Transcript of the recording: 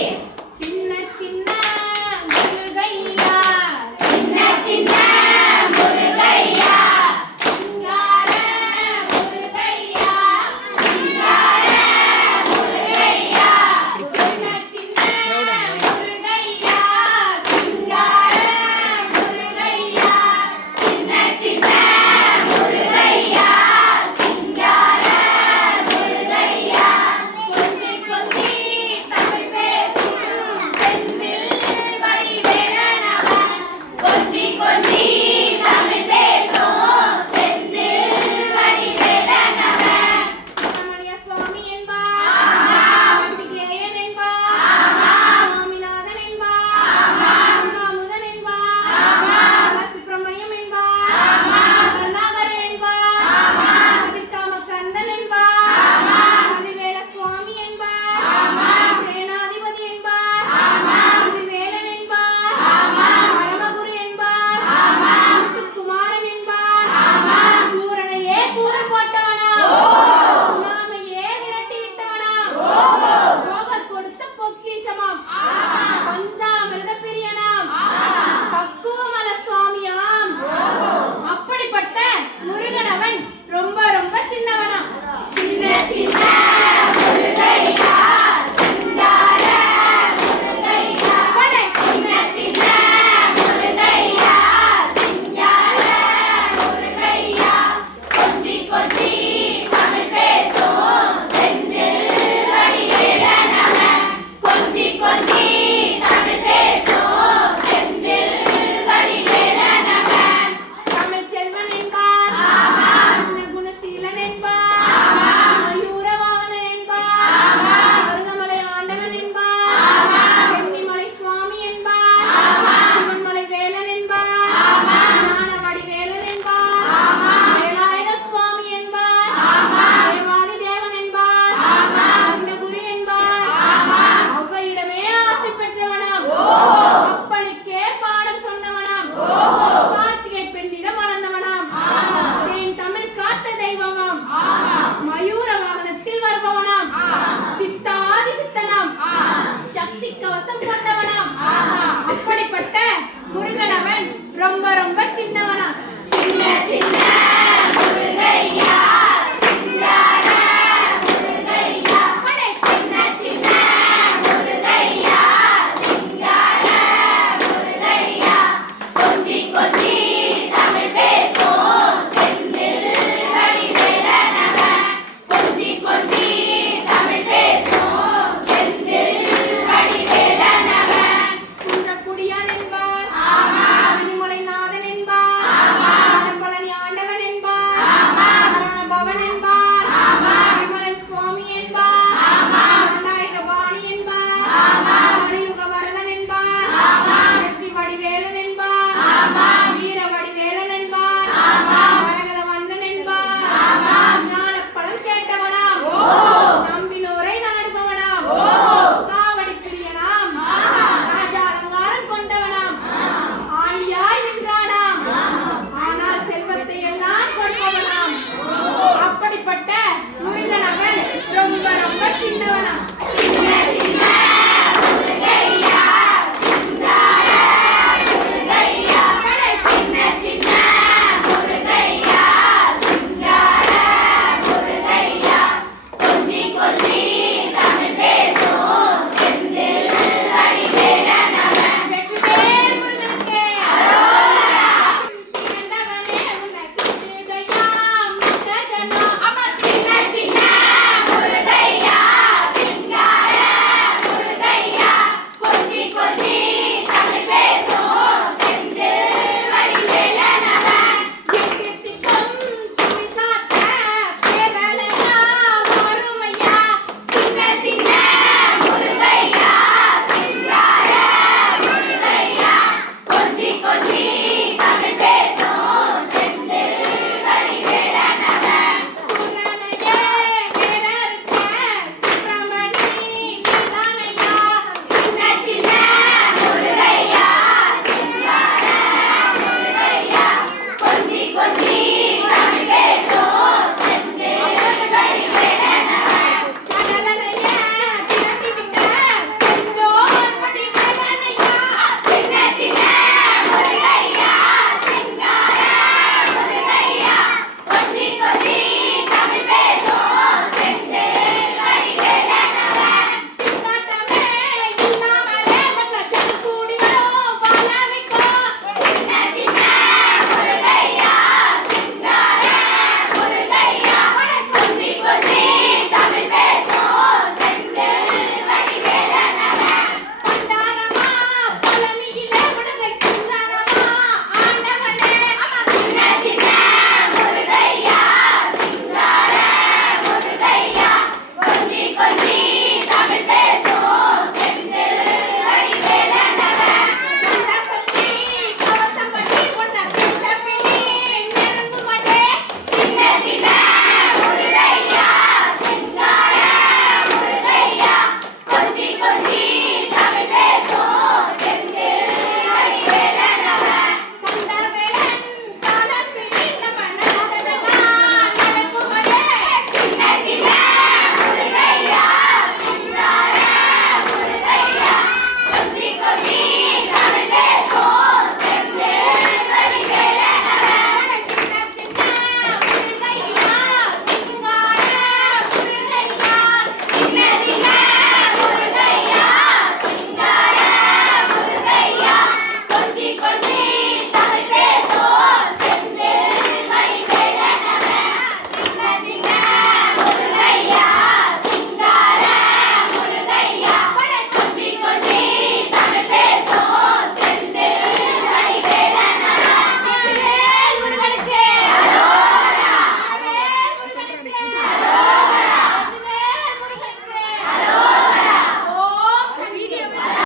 சின்ன கவசம் கொண்டவனாம் அப்படிப்பட்ட முருகன் அவன் ரொம்ப ரொம்ப சின்னவனா சின்ன சின்ன. Amar. equally.